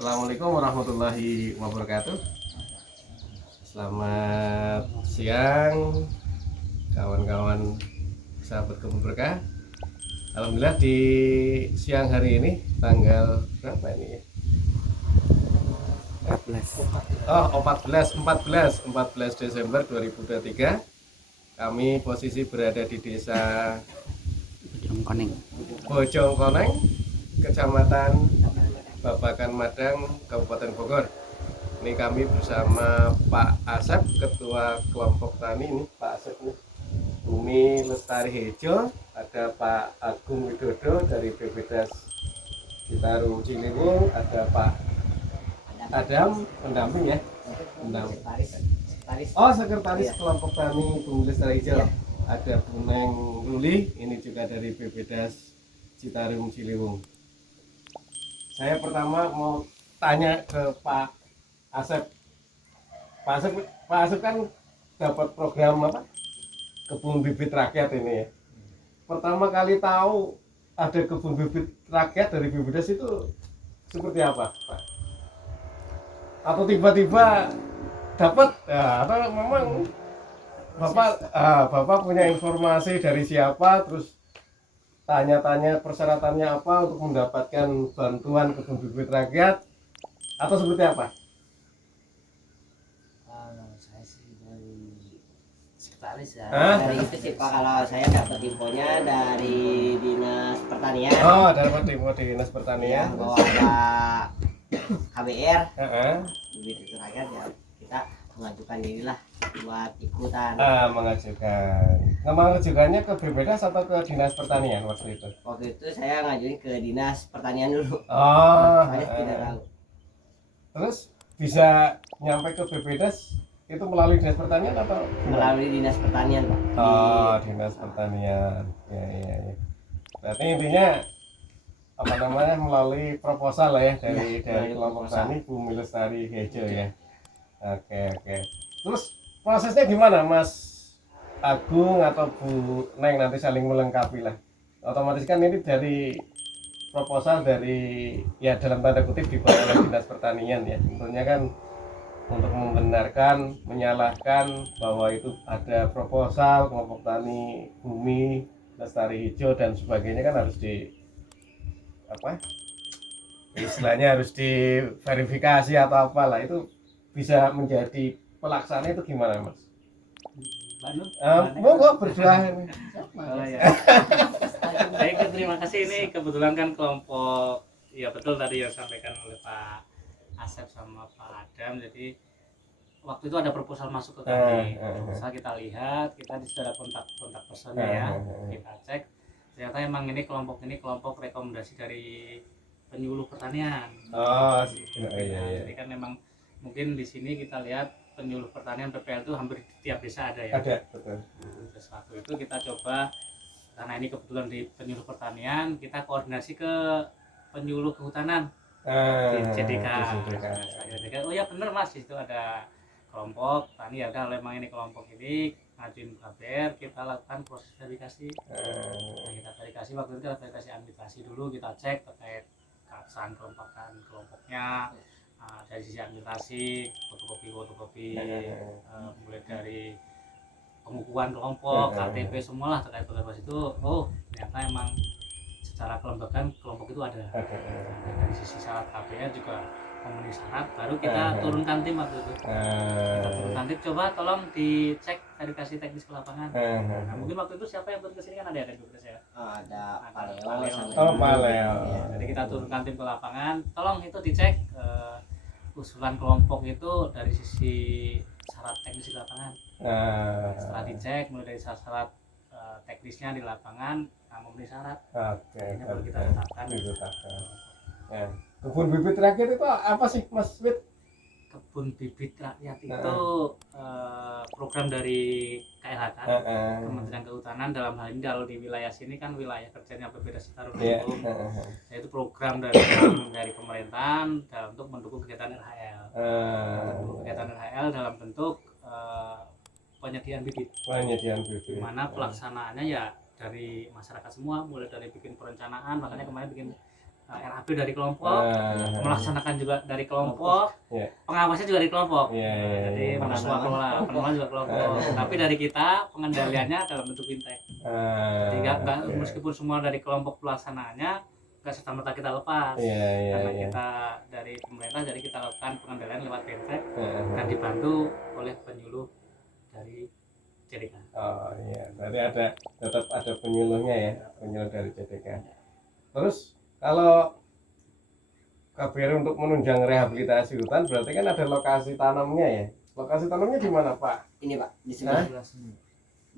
Assalamualaikum warahmatullahi wabarakatuh. Selamat siang kawan-kawan sahabat kebun berkah. Alhamdulillah di siang hari ini tanggal berapa ini ya? 14 Desember 2023. Kami posisi berada di desa Bojongkoneng, Kecamatan Babakan Madang, Kabupaten Bogor. Ini kami bersama Pak Asep, Ketua Kelompok Tani. Ini Pak Asep nih. Bumi Lestari Hejo, ada Pak Agung Widodo dari BPDAS Citarum Ciliwung, ada Pak Adam, pendamping ya, pendamping. Oh, sekretaris Kelompok Tani Bumi Lestari Hejo. Ada Bu Neng Ruli, ini juga dari BPDAS Citarum Ciliwung. Saya pertama mau tanya ke Pak Asep. Pak Asep kan dapat program apa? Kebun bibit rakyat ini ya. Pertama kali tahu ada kebun bibit rakyat dari BPDAS itu seperti apa, Pak? Atau tiba-tiba dapat ya, atau memang Bapak punya informasi dari siapa, terus tanya-tanya persyaratannya apa untuk mendapatkan bantuan kebun bibit rakyat, atau seperti apa? Kalau saya sih dari sekretaris ya. Hah? Dari itu sih Pak, kalau saya dapat infonya dari Dinas Pertanian. Oh, dapat info di Dinas Ya, Pertanian. bahwa ada KBR, Heeh. bibit itu rakyat ya, kita mengajukan dirilah buat ikutan. Mengajukannya ke BPDAS atau ke Dinas Pertanian waktu itu? Waktu itu saya ngajuin ke Dinas Pertanian dulu. Oh, Saya tidak tahu. terus bisa nyampe ke BPDAS itu melalui Dinas Pertanian atau Melalui Dinas Pertanian Pak. Oh, Dinas Pertanian. Ya. Berarti intinya apa namanya, melalui proposal lah ya dari melalui kelompok proposal. tani Bumi Lestari Hejo ya. Oke. Terus prosesnya gimana, Mas Agung atau Bu Neng, nanti saling melengkapi lah. Otomatis kan ini dari proposal dari, ya dalam tanda kutip, dibuat oleh Dinas Pertanian ya. Tentunya kan untuk membenarkan, menyalahkan bahwa itu ada proposal kelompok tani Bumi Lestari Hijau dan sebagainya, kan harus istilahnya harus diverifikasi atau apalah. Itu bisa menjadi pelaksana itu gimana, Mas? Monggo berdua ini. Oh, ya. Baik, terima kasih. Ini kebetulan kan kelompok, ya betul tadi yang disampaikan oleh Pak Asep sama Pak Adam. Jadi waktu itu ada proposal masuk ke kami. Proposal kita lihat, kita sudah kontak personnya ya. Kita cek, ternyata emang ini kelompok rekomendasi dari penyuluh pertanian. Oh, iya. Jadi kan memang mungkin di sini kita lihat penyuluh pertanian PPL itu hampir di tiap desa ada ya. Ada, betul. Terus waktu itu kita coba, karena ini kebetulan di penyuluh pertanian, kita koordinasi ke penyuluh kehutanan di CDK. Oh ya bener Mas, itu ada kelompok tani, ya udah memang ini kelompok ini ngajuin KBR, kita lakukan proses verifikasi. Nah, kita verifikasi, waktu itu kita verifikasi administrasi dulu, kita cek terkait keabsahan kelompoknya. Dari sisi administrasi, fotokopi, mulai dari pengukuhan kelompok, KTP, semualah terkait proses itu. Oh, ternyata emang secara kelembagaan kelompok itu ada. Nah, dari sisi syarat KPR juga memenuhi syarat, baru kita turunkan tim waktu itu. Kita turunkan tim, coba tolong dicek verifikasi teknis ke lapangan. Nah, mungkin waktu itu siapa yang turun ke sini, kan ada di saya. Ada Paleo. Oh, Paleo. Ya, jadi kita turunkan tim ke lapangan, tolong itu dicek usulan kelompok itu dari sisi syarat teknis di lapangan. Setelah dicek mulai dari syarat teknisnya di lapangan, memenuhi syarat. Ini baru kita tetapkan. Ya. Kebun bibit rakyat itu apa sih, Mas Wit? Kebun bibit rakyat itu program dari KLHK, Kementerian Kehutanan. Dalam hal ini kalau di wilayah sini kan wilayah kerjanya BPDAS Citarum Ciliwung. Yaitu program dari pemerintahan untuk mendukung kegiatan RHL. Kegiatan RHL dalam bentuk penyediaan bibit. Di mana pelaksanaannya ya dari masyarakat semua, mulai dari bikin perencanaan, makanya kemarin bikin RAB dari kelompok, melaksanakan juga dari kelompok, pengawasnya juga dari kelompok. Jadi pengelola juga kelompok. Tapi dari kita pengendaliannya dalam bentuk fintech. Jadi nggak meskipun semua dari kelompok pelaksanaannya nggak serta-merta kita lepas. Karena kita dari pemerintah, jadi kita lakukan pengendalian lewat fintech dan dibantu oleh penyuluh dari JDK. Oh iya, berarti tetap ada penyuluhnya ya, penyuluh dari JDK. Terus kalau KBR untuk menunjang rehabilitasi hutan berarti kan ada lokasi tanamnya ya. Lokasi tanamnya di mana Pak? Ini Pak, di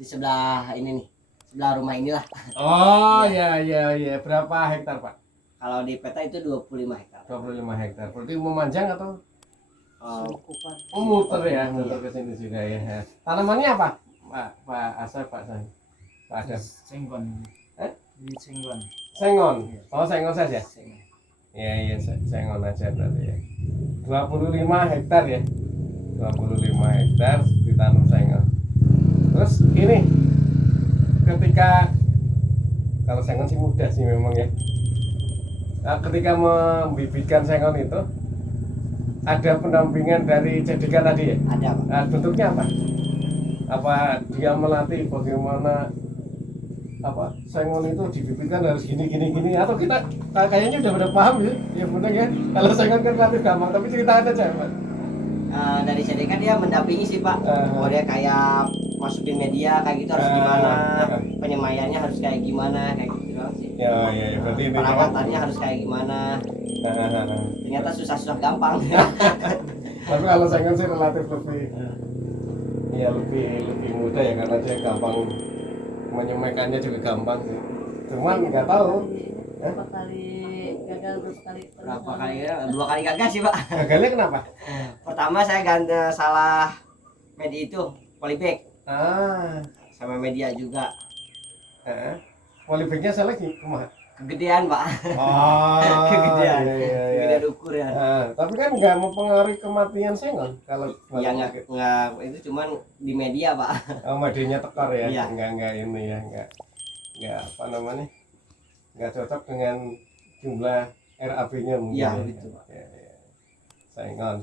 sebelah ini nih, sebelah rumah inilah. Oh iya. Berapa hektar Pak? Kalau di peta itu 25 hektar. 25 hektar. Berarti memanjang atau? Muter Muter ya, muter ke sini juga ya. Tanamannya apa? Pak Asep, Pak Adam. Senggon. Ini senggon. Sengon. Oh, sengon saja. Iya, sengon aja berarti ya. 25 hektar ya. 25 hektar ditanam sengon. Terus ini ketika kalau sengon sih mudah sih memang ya. Nah, ketika membibitkan sengon itu ada pendampingan dari JDK tadi ya? Ada Pak. Nah, bentuknya apa? Apa dia melatih bagaimana sengon itu dibibitkan harus gini atau kita kayaknya udah paham ya benar ya, kalau sengon kan relatif gampang tapi cerita aja Pak. Dari JDK dia mendampingi sih Pak. Dia kayak masukin media kayak gitu harus gimana, penyemaiannya harus kayak gimana kayak gitu doang sih. Ya berarti ini perawatannya harus kayak gimana. Ternyata susah gampang. Tapi kalau sengon sih relatif lebih mudah ya karena dia gampang, menyemaikannya juga gampang sih. Cuman nggak tahu berapa kali gagal, dua kali gagal sih Pak. gagalnya kenapa? Pertama saya salah media itu polybag sama media juga. Polybagnya salah kumaha? Kegedean Pak. Kegedean. Kegedean ukur ya. Tapi kan nggak mempengaruhi kematian sengon kalau nggak itu cuman di media Pak. Medianya tekor ya. Iya. Nggak ini ya, nggak apa namanya, nggak cocok dengan jumlah RAB-nya mungkin. Iya ya. gitu Pak. Ya. Sengon.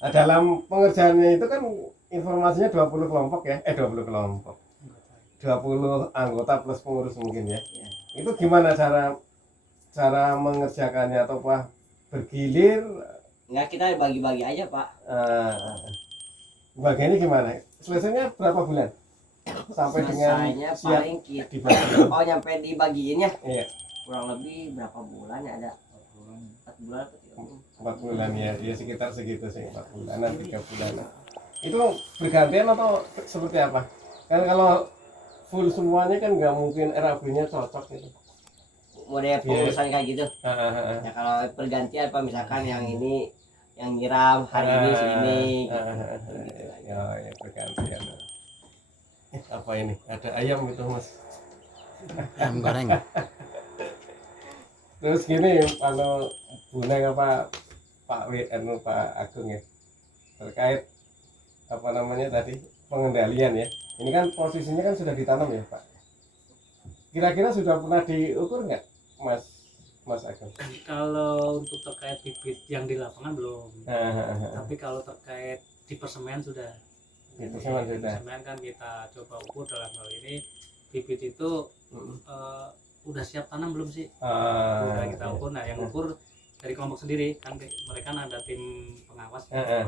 Nah, dalam pengerjaannya itu kan informasinya 20 kelompok ya, 20 kelompok, 20 anggota plus pengurus mungkin ya. Itu gimana cara mengerjakannya atau Pak bergilir? Enggak, kita bagi-bagi aja Pak. Bagiannya gimana? Selesainya berapa bulan? Sampai dengan siap paling kita dibagi. nyampe dibagiin ya. Iya. Kurang lebih berapa bulan ya, ada 4 bulan atau 3 bulan. 4 bulan ya, sekitar segitu sih, 4 bulanan, 3 bulanan. Itu bergantian atau seperti apa? Kan kalau full semuanya kan nggak mungkin RAB-nya cocok gitu. Model pengurusan kayak gitu. Ya kalau pergantian Pak, misalkan yang ini yang nyiram hari ini sini gitu. Ya bergantian. Apa ini? Ada ayam gitu Mas? Ayam goreng. Terus gini, kalau Buneng apa Pak Agung ya, terkait apa namanya tadi pengendalian ya. Ini kan posisinya kan sudah ditanam ya Pak. Kira-kira sudah pernah diukur nggak Mas Agung? Kalau untuk terkait bibit yang di lapangan belum. Tapi kalau terkait di persemen sudah. Di persemen sudah. Persemen kan kita coba ukur dalam hal ini bibit itu udah siap tanam belum sih? Udah kita ukur. Nah yang ukur dari kelompok sendiri kan mereka ada tim pengawas. Dia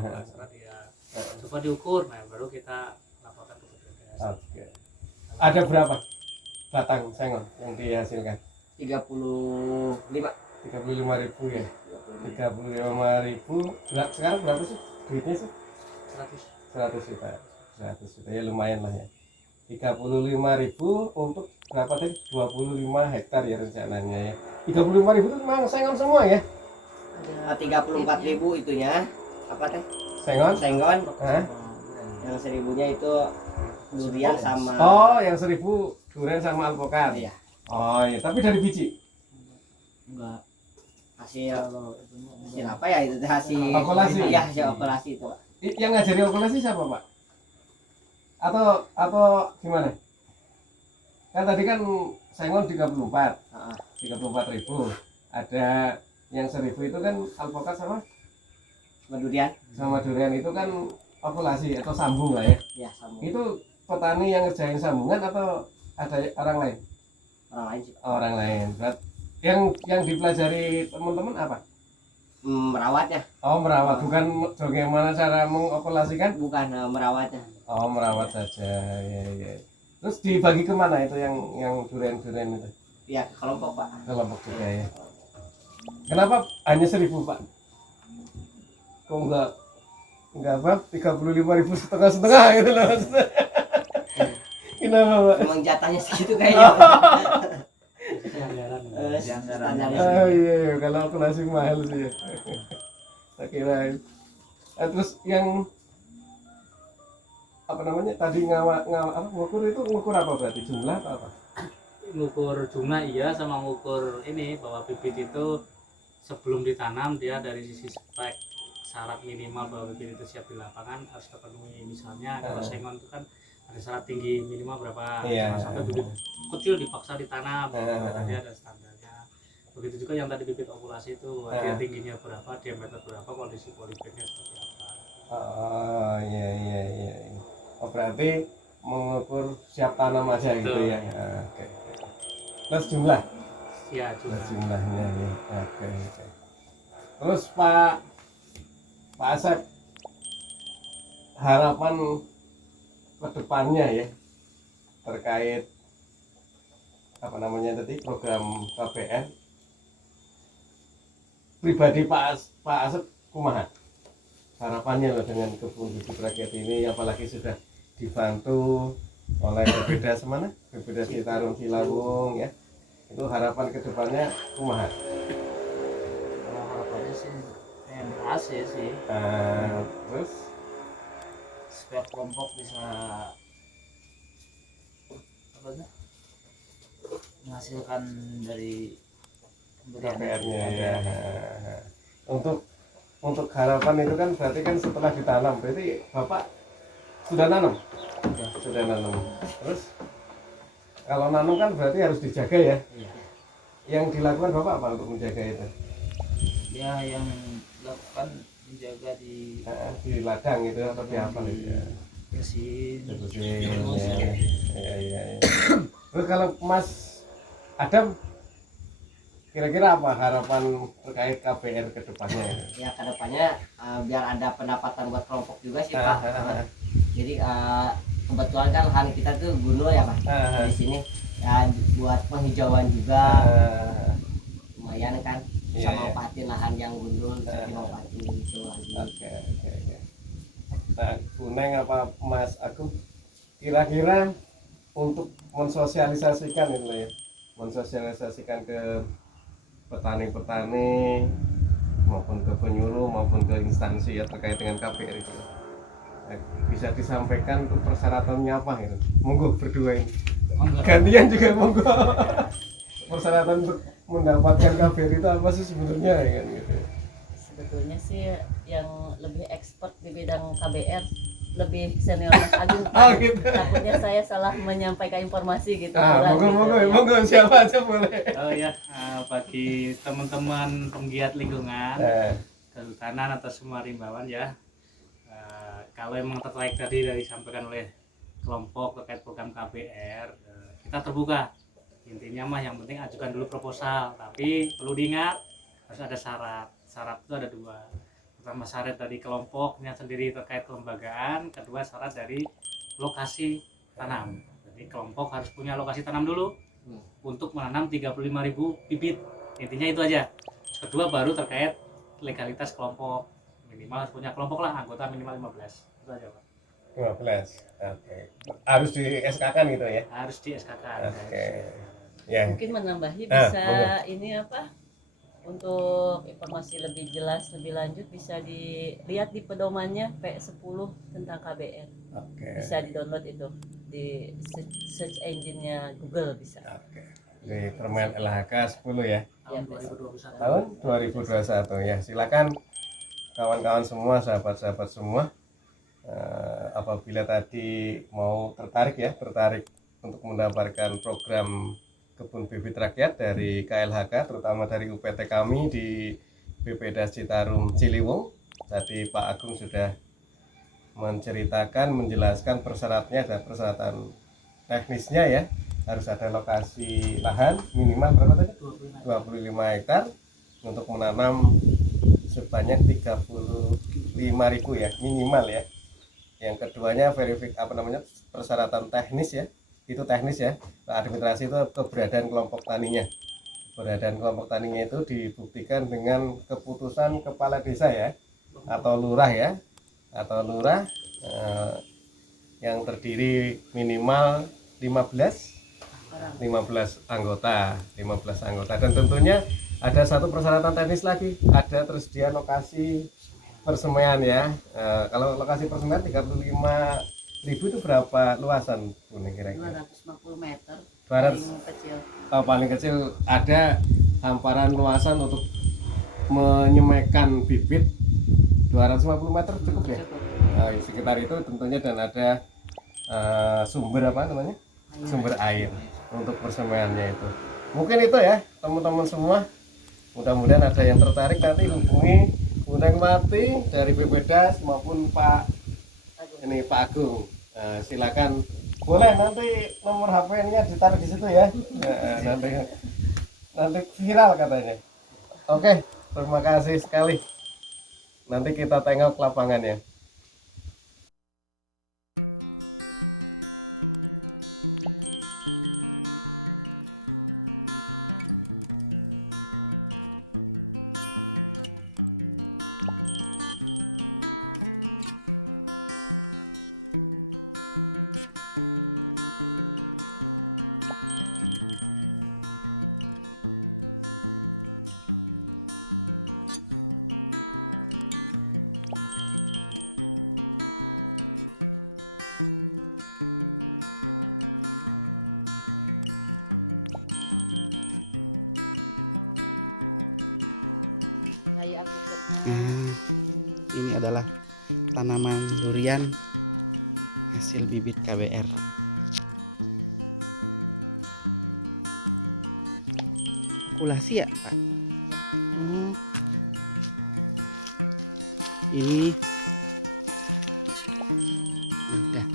coba diukur. Nah baru kita laporkan ke petugas. Oke. Ada berapa batang sengon yang dihasilkan? 35.000 ya. 35.000. Sekarang berapa sih duitnya sih? 100 juta. 100 juta ya lumayan lah ya. 35.000 untuk berapa tadi? 25 hektar ya rencananya ya. 35.000 itu memang sengon semua ya? 34.000 itunya apa teh? Sengon? Yang 1.000-nya itu durian sama. Oh, yang 1.000 durian sama alpukat. Iya. Oh iya, tapi dari biji? Enggak. Hasil apa ya itu hasil okulasi. Iya, hasil okulasi itu Pak. Yang ngajari okulasi siapa Pak? Atau gimana? Kan tadi kan sengon 34. 34.000. ada yang 1000 itu kan alpukat Durian. sama durian itu kan populasi atau sambung lah ya. Ya, sama Itu petani yang ngerjain sambungan atau ada orang lain? orang lain sih. Orang lain. Yang dipelajari teman-teman apa? Merawatnya, Oh, merawat, bukan bagaimana cara mengoperasikan? bukan merawatnya. Oh, merawat saja. Ya, ya. Terus dibagi kemana itu yang durian-durian itu? Ya, ke kelompok Pak. Kelompok juga ya. Kenapa hanya 1000 Pak? Kok enggak apa? 35.000 setengah gitu loh. Kenapa Pak? Emang jatahnya segitu kayaknya. Standar. Oh iya, kalau aku nasi mahal sih ya. Tak kirain. Terus yang apa namanya tadi apa ngukur itu ngukur apa berarti jumlah atau apa? Ngukur jumlah iya, sama ngukur ini bahwa bibit itu sebelum ditanam dia dari sisi spek syarat minimal bahwa bibit itu siap di lapangan harus terpenuhi. Misalnya kalau sengon itu kan ada syarat tinggi minimal berapa, Iya. jangan sampai bibit kecil dipaksa ditanam, dia ada standarnya. Begitu juga yang tadi bibit ovulasi itu dia tingginya berapa, diameter berapa, kondisi polipeknya seperti apa. Oh iya. Oh berarti mengukur siap tanam aja gitu Betul. ya. Oke. Plus jumlah. Ya Plus juga. jumlahnya ya. Oke. Terus Pak Asep, harapan kedepannya ya terkait apa namanya tadi program KPR pribadi Pak Asep kumaha harapannya loh dengan kebun bibit rakyat ini, apalagi sudah dibantu oleh BPD semana BPD Citarum Cilawung ya, itu harapan kedepannya kumaha? Kalau harapannya sih pengen berhasil sih, Terus supaya kelompok bisa apa tuh, menghasilkan dari pemberian KPR-nya ya. Untuk harapan itu kan berarti kan setelah ditanam, berarti Bapak sudah nanam? Sudah nanam. Terus kalau nanam kan berarti harus dijaga ya. Iya. Yang dilakukan Bapak apa untuk menjaga itu? Ya yang dilakukan menjaga di Di ladang itu atau di apa itu ya? bersihin Terus ya. Terus kalau Mas Adam kira-kira apa harapan terkait KPR ke depannya? Ya, kedepannya biar ada pendapatan buat kelompok juga sih Pak. Jadi kebetulan kan lahan kita tuh gundul ya Pak. Di sini ya buat penghijauan juga lumayan kan, bisa Iya. manfaatin lahan yang gundul, bisa dimanfaatin gitu lagi. Oke. Nah, Kuneng apa Mas Agung kira-kira untuk mensosialisasikan itu ya, mensosialisasikan ke petani-petani maupun ke penyuluh maupun ke instansi ya terkait dengan KPR itu, bisa disampaikan untuk persyaratannya apa gitu? Monggo berdua ini. Gantian juga monggo. Persyaratan untuk mendapatkan KPR itu apa sih sebenarnya ya kan gitu. Sebetulnya sih yang lebih expert di bidang KBR lebih senior Mas Agung. Oh gitu. Takutnya saya salah menyampaikan informasi gitu. Kurang Monggo gitu, ya. monggo siapa aja boleh. Oh ya, bagi teman-teman penggiat lingkungan, kehutanan atau semua rimbawan ya, kalau emang tertarik tadi dari disampaikan oleh kelompok terkait program KPR, kita terbuka. Intinya mah yang penting ajukan dulu proposal, tapi perlu diingat harus ada syarat. Syarat itu ada dua. Pertama syarat dari kelompoknya sendiri terkait kelembagaan, kedua syarat dari lokasi tanam. Jadi kelompok harus punya lokasi tanam dulu untuk menanam 35.000 bibit. Intinya itu aja. Kedua baru terkait legalitas kelompok. Minimal harus punya kelompok lah, anggota minimal 15. Itu aja Pak. 15. Oke. Harus di SK-kan gitu ya. Harus di SK-kan. Oke. Ya. Mungkin menambahi bisa monggo. ini apa? Untuk informasi lebih jelas lebih lanjut bisa dilihat di pedomannya P10 tentang KBR. Oke. Bisa di-download itu di search engine-nya Google bisa. Oke. Di Permen LHK 10 ya. Tahun 2021. Tahun 2021 ya. Silakan kawan-kawan semua, sahabat-sahabat semua, apabila tadi mau tertarik untuk mendapatkan program kebun bibit rakyat dari KLHK, terutama dari UPT kami di BPDAS Citarum Ciliwung. Tadi Pak Agung sudah menceritakan, menjelaskan persyaratan teknisnya ya. Harus ada lokasi lahan minimal berapa tadi? 25 hektar untuk menanam sebanyak 35.000 ya, minimal ya. Yang keduanya persyaratan teknis ya. Itu teknis ya. Administrasi itu keberadaan kelompok taninya. Keberadaan kelompok taninya itu dibuktikan dengan keputusan kepala desa ya, atau lurah ya, yang terdiri minimal 15 anggota, dan tentunya ada satu persyaratan teknis lagi, ada tersedia lokasi persemaian ya. Kalau lokasi persemaian 35.000 itu berapa luasan Bune kira-kira? 250 meter 200. paling kecil. Paling kecil ada hamparan luasan untuk menyemaikan bibit 250 meter cukup ya? Cukup. Sekitar itu tentunya, dan ada sumber sumber air untuk persemaiannya itu. Mungkin itu ya teman-teman semua, mudah-mudahan ada yang tertarik, nanti hubungi Bunda Mati dari BPDAS maupun Pak Agung. Silakan, boleh nanti nomor HP-nya ditaruh di situ ya. Nanti viral katanya. Oke, terima kasih sekali. Nanti kita tengok lapangannya. Kayak akuketnya. Ini adalah tanaman durian hasil bibit KBR. Okulasi ya Pak? Ini udah.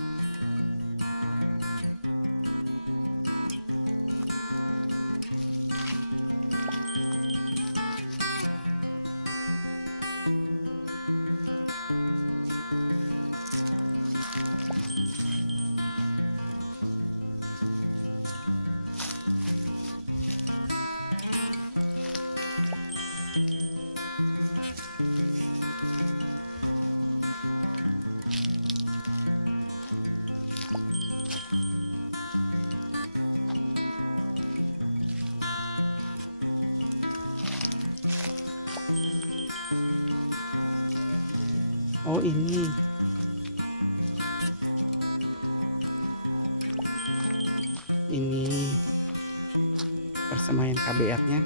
Oh ini persemaian KBR-nya,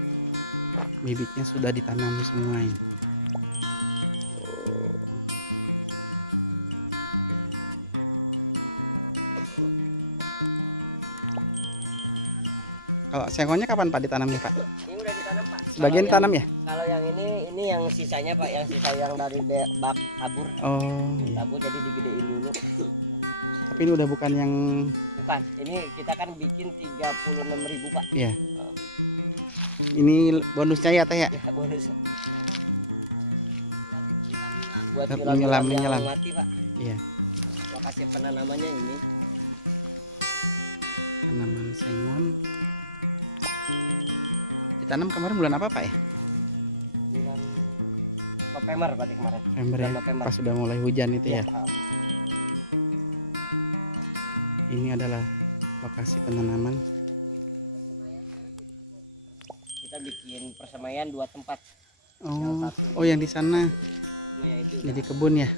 bibitnya sudah ditanam semua ini. Kalau sengkonnya kapan Pak ditanamnya Pak? Ini udah ditanam Pak. Sebagian Kalau ditanam ya? Kalau yang ini yang sisanya Pak, yang sisa yang dari bak tabur. Oh iya. Tabur jadi digedein dulu. Tapi ini udah bukan yang Bukan, ini kita kan bikin 36.000 Pak. iya. Ini bonusnya ya Teh ya? Ya bonus. Buat Menyelam. yang mati Pak. Iya. Lokasi penanamannya ini. Tanaman sengon. Ditanam kemarin bulan apa Pak ya? Bulan November berarti kemarin. November ya. Bulan November. Pas sudah mulai hujan itu ya. Ini adalah lokasi penanaman. Kita bikin persemaian 2 tempat. Oh yang di sana. Nah, ya itu. Jadi kebun ya.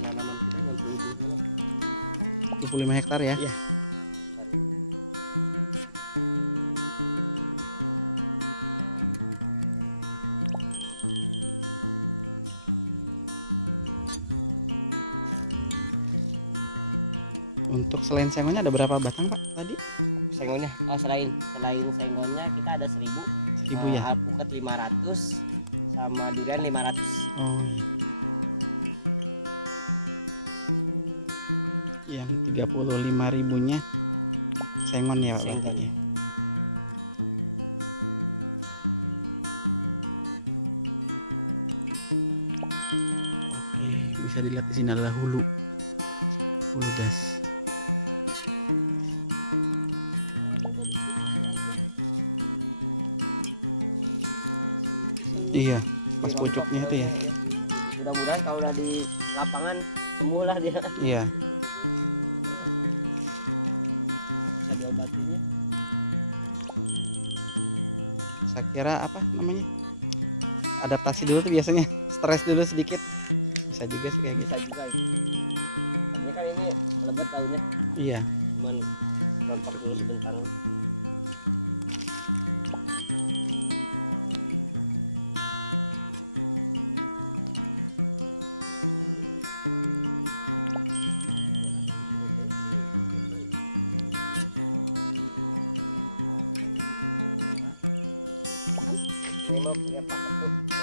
Penanaman kita nyampe ujung sana. 25 hektar ya. Iya. Untuk selain sengonnya ada berapa batang Pak tadi? Sengonnya, oh selain sengonnya kita ada 1000. 1000 ya? Alpukat 500 sama durian 500. Oh iya. Yang 35.000-nya sengon ya Pak Sengon. berarti ya? Oke, bisa dilihat di sini adalah hulu das. Iya, pas pucuknya itu ya. Mudah-mudahan kalau udah di lapangan sembuh lah dia. Iya. Bisa diobatinya. Saya kira apa namanya? Adaptasi dulu tuh biasanya, stres dulu sedikit. Bisa juga sih kayak gitu. Bisa juga itu. Tadinya kan ini lebat daunnya, Iya. cuman rontok dulu sebentar. Ini mah punya paket tuh.